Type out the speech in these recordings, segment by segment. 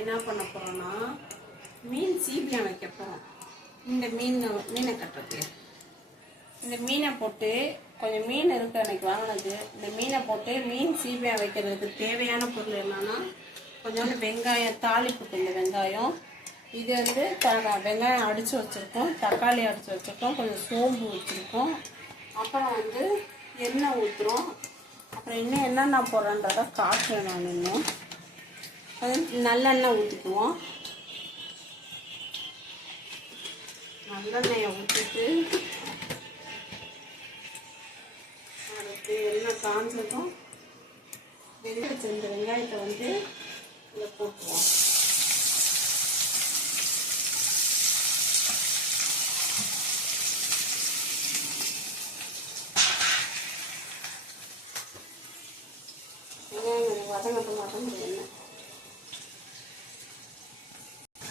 என்ன பண்ண போகிறோன்னா மீன் சீபியம் வைக்க போகிறோம். இந்த மீனை கட்டுறது, இந்த மீனை போட்டு கொஞ்சம் மீன் இருக்குது அன்றைக்கி வாங்கினது. இந்த மீனை போட்டு மீன் சீபியம் வைக்கிறதுக்கு தேவையான பொருள் என்னென்னா கொஞ்சோண்டு வெங்காயம், தாளிப்புக்கு இந்த வெங்காயம், இது வந்து வெங்காயம் அடித்து வச்சுருக்கோம், தக்காளி அடித்து வச்சுருக்கோம், கொஞ்சம் சோம்பு வச்சுருக்கோம். அப்புறம் வந்து எண்ணெய் ஊற்றுறோம். அப்புறம் இன்னும் என்னென்ன போடுறேன்றதை காட்டுறேன் நான். இன்னும் நல்லெண்ணெய் ஊற்றிக்குவோம். நல்லெண்ணெயை ஊற்றிட்டு அதுக்கு எண்ணெய் காஞ்சதும் வெள்ளை வச்சிருந்த வெங்காயத்தை வந்து இதை போட்டுருவோம். வெங்காயம் வதங்கட்டும். எண்ணெய்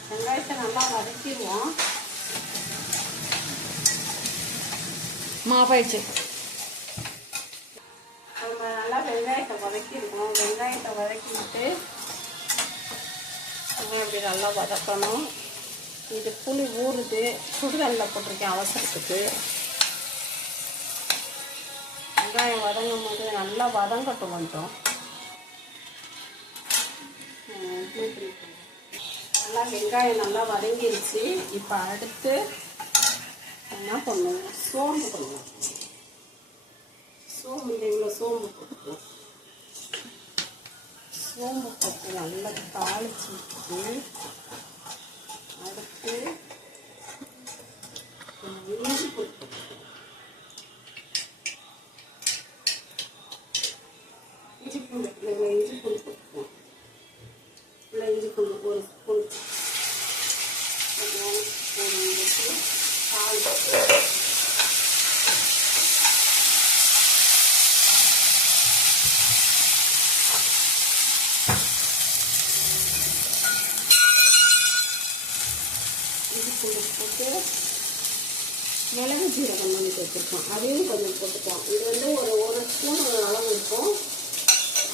வெங்காயத்தை நல்லா வதக்கிடுவோம். மாவாயிடுச்சு. நம்ம நல்லா வெங்காயத்தை வதக்கிடுவோம். வெங்காயத்தை வதக்கிட்டு இப்படி நல்லா வதக்கணும். இது புளி ஊறுது, சுடுதண்ணில் போட்டிருக்கேன் அவசரத்துக்கு. வெங்காயம் வதங்கும் போது நல்லா வதங்கட்டும் கொஞ்சம். நல்லா வெங்காயம் நல்லா வதங்கிடுச்சு. இப்போ அடுத்து என்ன பண்ணுவோம், சோம்பு பண்ணுவோம். சோம்பு இவ்வளோ சோம்பு போட்டுக்குவோம். சோம்பு போட்டு நல்லா தாளிச்சு விட்டு அடுத்து இஞ்சி பூண்டு, இஞ்சி பூண்டு போட்டுக்குவோம். இஞ்சி பூண்டு ஒரு ஸ்பூன் தாளிச்சு போட்டு மிளகு ஜீரகம் பண்ணி வச்சுருக்கோம், அதையும் கொஞ்சம் போட்டுக்குவோம். இது வந்து ஒரு ஸ்பூன் அளவு இருக்கும்.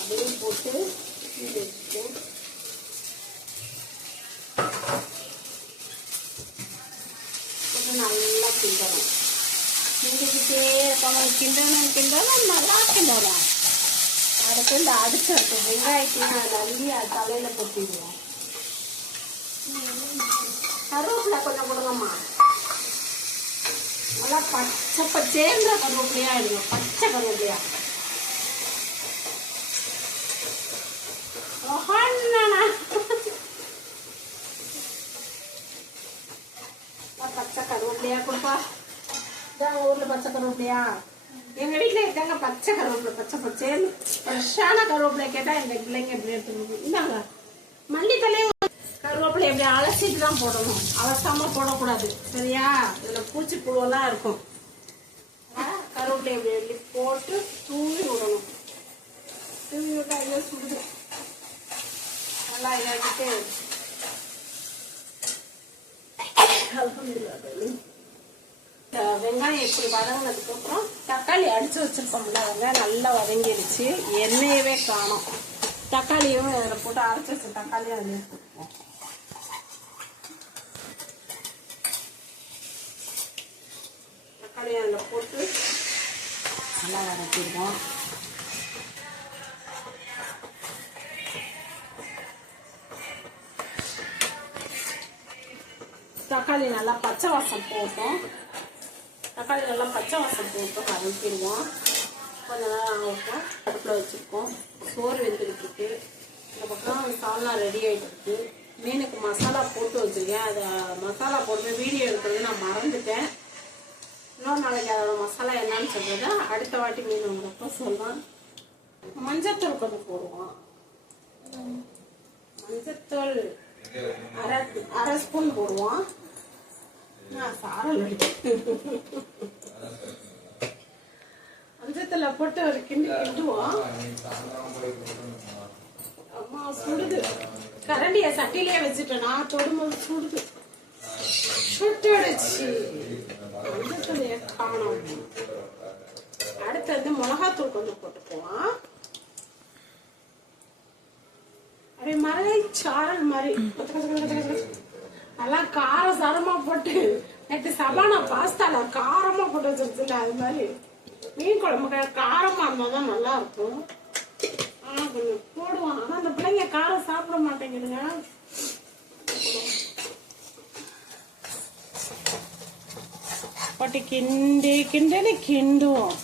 அதையும் போட்டு வச்சுக்கோம். போட்டு நல்லா கிண்டணும். கிண்டிக்கிட்டே இருக்கணும். கிண்டணும் நல்லா கிண்டணும். அடுத்து இந்த அடிச்சிருக்கோம் வெங்காயத்தையும் அள்ளி தலையில் கொட்டிடுவோம். கருவேப்பிலை கொஞ்சம் கொடுங்கம்மா. நல்லா பச்சைப்பச்சேர்ந்த கருவேப்பிலையா ஆயிடுங்க. பச்சை கருவேப்பிலையா பச்சை கருவேப்பிலையா கொடுப்பா. இதாங்க ஊரில் பச்சை கருவேப்பிலையா. எங்கள் வீட்டில் இருக்காங்க பச்சை கருவேப்பிலை. பச்சை பச்சேன்னு ஃப்ரெஷ்ஷான கருவேப்பிலை கேட்டால் இந்த பிள்ளைங்க எப்படி எடுத்துக்கணும். இந்தாங்க மல்லித்தலையும் கருவேப்பிலை எப்படி அலசிட்டு தான் போடணும், அவசாம போடக்கூடாது சரியா. இதில் பூச்சி புழுவெல்லாம் இருக்கும். கருவேப்பிலை எப்படி எப்படி போட்டு தூவி விடணும். தூவி விட்டா ஐயோ சுடுது. நல்லா இதாக்கிட்டு வெங்காயம் இப்படி வதங்கினதுக்கப்புறம் தக்காளி அடித்து வச்சுருக்கோம்ல, வெங்காயம் நல்லா வதங்கிடுச்சு. எண்ணெயவே காணும். தக்காளியும் அதில் போட்டு அரைச்சி வச்ச தக்காளியும் அதில் போட்டுப்போம். தக்காளியும் அதில் போட்டு நல்லா வதக்கிடுவோம். தக்காளி நல்லா பச்சை வாசம் போட்டோம். தக்காளி நல்லா பச்சை வாசம் போட்டோம் வதக்கிடுவோம். கொஞ்சம் நேரம் ஆகட்டும். அடுப்பில் வச்சுருக்கோம். சோறு வெந்துக்கிட்டு இந்த பக்கம் சால்னா ரெடி ஆகிட்டு மீனுக்கு மசாலா போட்டு வச்சுருக்கேன். அதை மசாலா போட்டு வீடியோ எடுக்கிறது நான் மறந்துட்டேன். இன்னொரு நாளைக்கு அதோட மசாலா என்னன்னு சொல்கிறத அடுத்த வாட்டி மீன் உங்கிறப்ப சொல்லுவேன். மஞ்சத்தூள் கொஞ்சம் போடுவோம். மஞ்சத்தூள் அரை ஸ்பூன் போடுவோம். சாரல் மஞ்சத்தூளை போட்டு ஒரு கிண்டுவோம். அம்மா சுடுது. கரண்டியை சட்டிலேயே வச்சுட்டேன். நான் தொடும்போது சுடுது. சுட்டுடுச்சு. மஞ்சத்தூளையே காணும். அடுத்து வந்து மிளகாத்தூள் கொஞ்சம் போட்டுக்குவோம். அப்படியே மழை சாரல் மாதிரி நல்லா கார சாரமா போட்டு நேற்று சபானா பாஸ்தால காரமா போட்டு வச்சிருச்சுல அது மாதிரி மீன் குழம்பு காரமா இருந்தாதான் நல்லா இருக்கும். ஆனா கொஞ்சம் போடுவான். ஆனா அந்த பிள்ளைங்க காரம் சாப்பிட மாட்டேங்குதுங்க. பட்டு கிண்டுவோம்.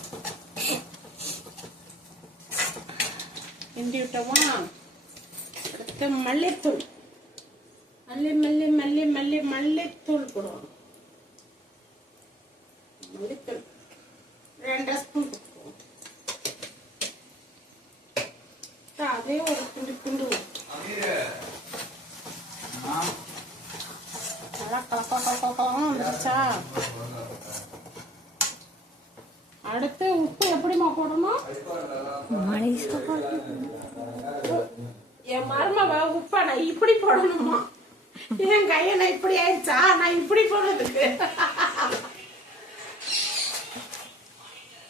கிண்டி விட்டோமா அடுத்து மல்லித்தூள் மல்லித்தூள் போடுவோம். மல்லித்தூள் 2 ஸ்பூன் போடுவோம். அதே ஒரு கிண்டுவோம். நல்லா கலக்கலாம் வந்துருச்சா. அடுத்து உப்பு எப்படிமா போடணும்? என் மருமவ உப்ப நான் இப்படி போடணுமா? என் கைய நான் இப்படி ஆயிடுச்சா? நான் இப்படி போடுறதுக்கு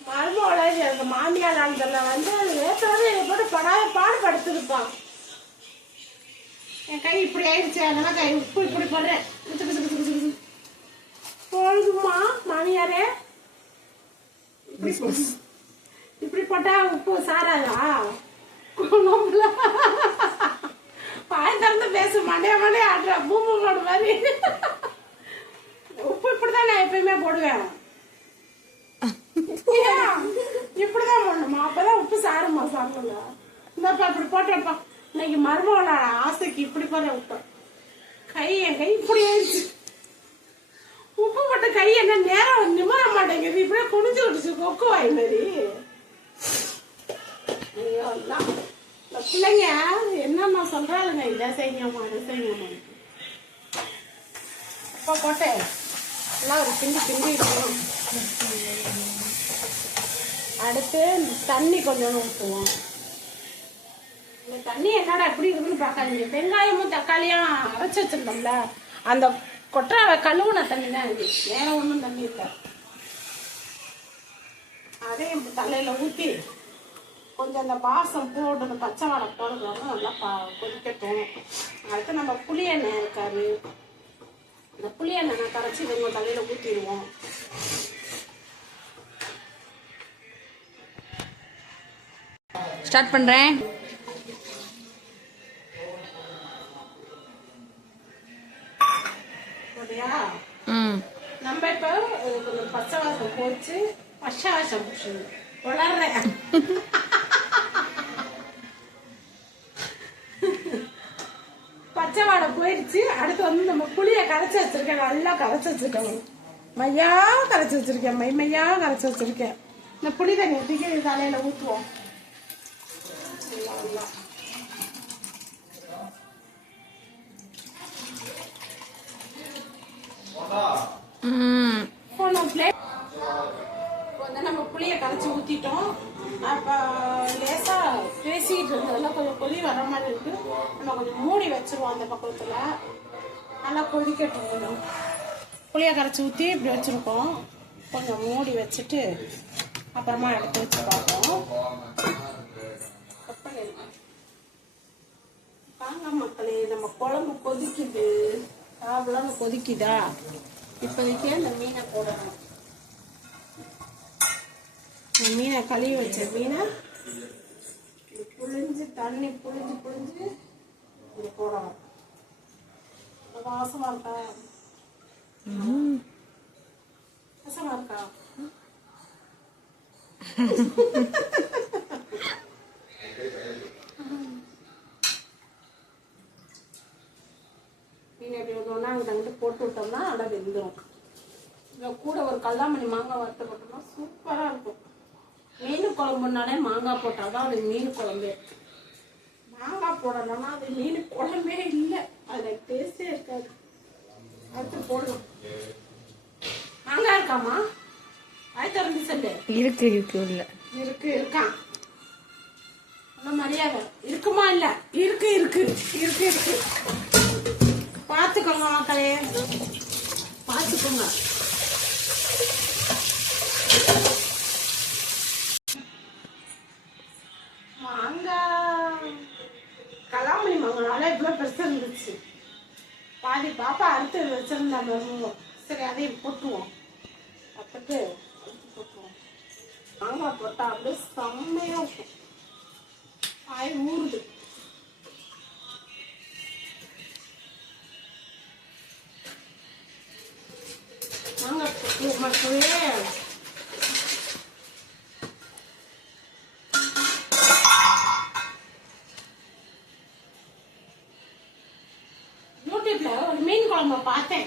மருமோட எனக்கு மாமியார் ஆளுதல்ல வந்து ஏற்கனவே போட்டு பாடுபடுத்திருப்பான். என் கை இப்படி ஆயிடுச்சு, அதனால கை உப்பு இப்படி போடுறேன். போடுமா மாமியாரே? இப்படி போட்டா உப்பு சாராதா? பாய் திறந்து பேச மண்டே ஆடுற பூமி போடு மாதிரி. உப்பு இப்படிதான் நான் எப்பயுமே போடுவேன். இப்படிதான் போடணுமா? அப்பதான் உப்பு சாருமா சாப்பிடல. இந்தப்பா இப்படி போட்டப்பா இன்னைக்கு மருமகளோட ஆசைக்கு இப்படி போற உப்பு. என் கை இப்படி ஆயிடுச்சு. உப்பு போட்ட கை என்ன நேரம் நிமிர மாட்டேங்குது. இப்படியே குனிஞ்சு விட்டுச்சு கொக்கு வாய் மாதிரி. ஐயோ இந்த பிள்ளைங்க என்னம்மா சொல்றாளுங்க, இதை செய்யமா அதை செய்யமா. அப்பா போட்டேன் எல்லாம் ஒரு கிண்டி இருக்கணும். அடுத்து தண்ணி கொஞ்சம் ஊற்றுவோம். இந்த தண்ணி என்னடா எப்படி இருக்குன்னு பார்க்காதீங்க. வெங்காயமும் தக்காளியும் அரைச்சி வச்சிருந்தோம்ல, அந்த கொற்றாவை கழுவுன தண்ணி தான் இது, வேற ஒன்றும் தண்ணி இல்லை. அதையும் தலையில ஊற்றி கொஞ்சம் அந்த வாசம் போட்டு அந்த பச்சை வாடை போடுறவங்க நல்லா கொதிக்கட்டும். அடுத்து நம்ம புளியெண்ணெய் இருக்காரு, அந்த புளியெண்ணெய் நான் கரைச்சி இவங்க தலையில ஊற்றிடுவோம். ஸ்டார்ட் பண்றேன். நம்ம இப்ப கொஞ்சம் பச்சை வாசம் போச்சு, பச்சை வாசம் போச்சு வளர்றேன். பச்சை வாடை போயிடுச்சு. அடுத்து வந்து நம்ம புளியை கரைச்சி வச்சிருக்கேன், நல்லா கரைச்சி வச்சிருக்கேன், மையா கரைச்சி வச்சிருக்கேன், மையா கரைச்சி வச்சிருக்கேன். இந்த புளி தண்ணி ஊற்றிக்க தலையில ஊற்றுவோம். நம்ம புளிய கரைச்சி ஊத்திட்டோம். அப்ப லேசா பேசிட்டு இருந்ததெல்லாம் கொஞ்சம் கொதி வர மாதிரி இருக்கு. நம்ம கொஞ்சம் மூடி வச்சிருவோம். அந்த பக்கத்துல நல்லா கொதிக்கட்டும். கொஞ்சம் புளிய கரைச்சி ஊத்தி இப்படி வச்சிருக்கோம். கொஞ்சம் மூடி வச்சுட்டு அப்புறமா எடுத்து வச்சு பார்ப்போம். வாங்க மக்களே, நம்ம குழம்பு கொதிக்குது, சாப்பிடலாம் கொதிக்குதா. இப்போதைக்கு அந்த மீனை போடணும். மீனை கழுவி வச்ச மீனை புளிஞ்சு தண்ணி புளிஞ்சு இது போடணும். வாசமா இருக்கா? வாசமா இருக்கா? மீன் எப்படி ஒன்று அங்கிட்ட போட்டு விட்டோம்னா நல்லா வெந்துடும். இதை கூட ஒரு கல்லாமணி மாங்காய் வறுத்து போட்டோம்னா சூப்பராக இருக்கும். மீன் குழம்புனாலே மாங்காய் போட்டால்தான் அது மீன் குழம்பு. மாங்காய் போடணும்னா அது மீன் குழம்பே இல்லை, அதில் டேஸ்டே இருக்காது. அடுத்து போடணும். மாங்காய் இருக்காமா? ஆய் திறந்து சொல்லு. இருக்கான். மரியாதை இருக்குமா? இல்ல இருக்கு. பார்த்துக்கோங்க மக்களே, பார்த்துக்கோங்க. மாங்காய் கல்லாமணி மாங்காய் பாதி பாப்பா அறுத்து வச்சிருந்தா வருவோம். சரி அதையும் போட்டுருவோம். அப்பட்டு போட்டுருவோம். மாங்காய் போட்டா அப்படியே செம்மையா இருக்கும். ஆய் ஊறுது. மாங்காய் போட்டு மக்களே யூடியூப்ல ஒரு மீன் குழம்பு பார்த்தேன்.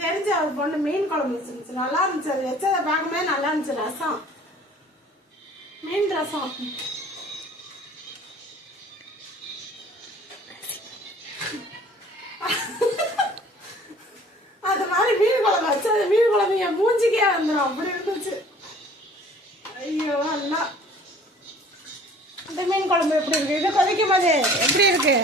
தெரிஞ்ச ஒரு பொண்ணு மீன் குழம்பு வச்சிருந்துச்சு. நல்லா இருந்துச்சு. அது வச்சதை பார்க்கும்போது நல்லா இருந்துச்சு. ரசம், மீன் ரசம். அது மாதிரி மீன் குழம்பு வச்சது மீன் குழம்பு என் மூஞ்சிக்கே வந்துடும். அப்படி இருந்துச்சு. ஐயோ அல்லா. இந்த மீன் குழம்பு எப்படி இருக்கு? இது கொதிக்கும் போது எப்படி இருக்கு?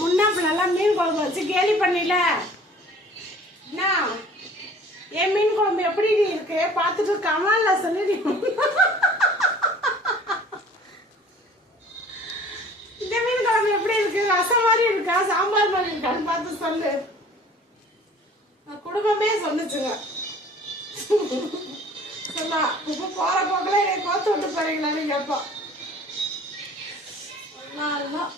முன்னாப்பிலாம் மீன் குழம்பு வச்சு கேலி பண்ணல. என்ன என் மீன் குழம்பு எப்படி இருக்கு பார்த்துட்டு கமல்ல சொல்லி. இந்த மீன் குழம்பு எப்படி இருக்கு? ரசம் மாதிரி இருக்கா, சாம்பார் மாதிரி இருக்கான்னு பார்த்து சொல்லு. குடும்பமே சொல்லுச்சுங்க. சொல்லா இப்ப போற போக்கல என்னை கோத்து விட்டு போறீங்களான்னு கேட்பா. நான்தான்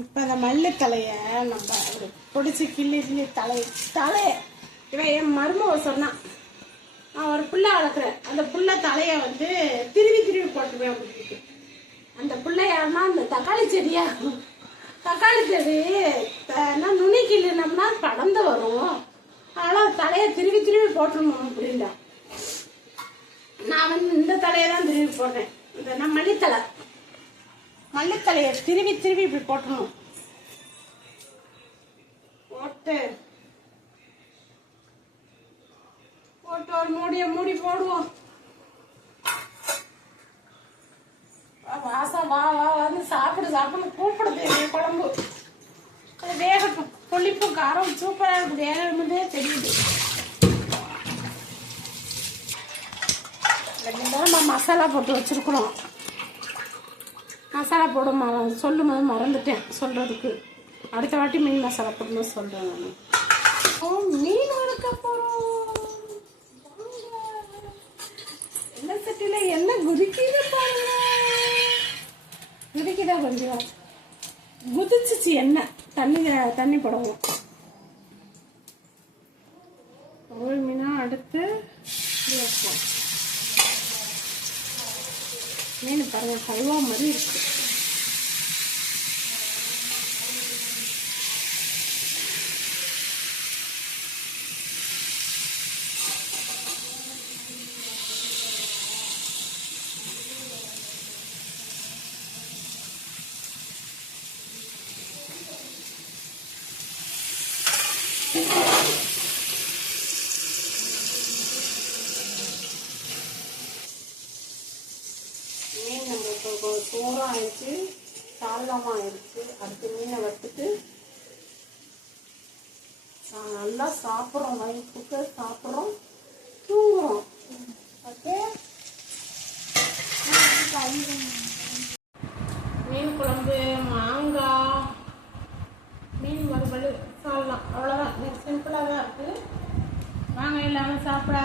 இப்ப இந்த மல்லித்தலைய நம்ம ஒரு பொடிச்சு கிள்ளி தலைய இவன் என் மருமக சொன்னான். நான் ஒரு புள்ள வளர்க்குறேன். அந்த புள்ள தலைய வந்து திருவி போட்டுவேன் அப்படின்னு. அந்த புள்ள யாருன்னா அந்த தக்காளி செடியா, தக்காளி செடி நுனி கிள்ளினோம்னா படந்து வரும். அதனால தலையை திருவி போட்டுருணும் அப்படின்டா. நான் வந்து இந்த தலையை தான் திருவி போடுறேன். இந்த மல்லித்தலையை திருவி இப்படி போட்டணும். போட்டு ஒரு மூடி போடுவோம். வாசம் வா வந்து சாப்பிடு கூப்பிடுது குழம்பு. அது வேகட்டும். புளிப்பு காரம் சூப்பராக இருக்குது. வேகமே தெரியுது. நம்ம மசாலா போட்டு வச்சிருக்கிறோம். மசாலா போட சொல்லும்போது மறந்துட்டேன் சொல்றதுக்கு. அடுத்த வாட்டி மீன் மசாலா போடணும் சொல்றேன் நான். மீன் வளர்க்க போறோம். என்ன சட்டில என்ன குதிக்குது பாருங்க. குதிக்குதா கொஞ்சம் குதிச்சிச்சு. என்ன தண்ணி போடணும். ஒரு மீனா அடுத்து மீன் பாருங்க கல்வா மாதிரி இருக்கு. மீன் நம்மளுக்கு சோறாக ஆயிடுச்சு, சாலமாக ஆயிடுச்சு. அடுத்து மீனை வறுத்துட்டு நல்லா சாப்பிட்றோம். வயிற்றுக்கு சாப்பிட்றோம், தூங்குறோம். ஓகே. மீன் குழம்பு, மாங்காய், மீன் வறுவல், சாலலாம். அவ்வளோதான். சிம்பிளாக தான் இருக்குது. வாங்க இல்லாமல் சாப்பிட.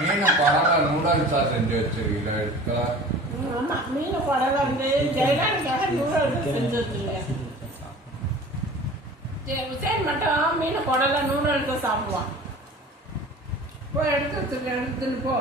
மீனை பரவ நூடுல்ஸா செஞ்சு வச்சிருக்கீங்க. ஆமா, மீனை பரவ வந்து ஜெயலலிதாக்காக நூடுல்ஸ் செஞ்சு வச்சிருக்கேன். உசேன் மட்டும் மீனை குடல நூடுல்ஸ் சாப்பிடுவான். போய் எடுத்துட்டு போ.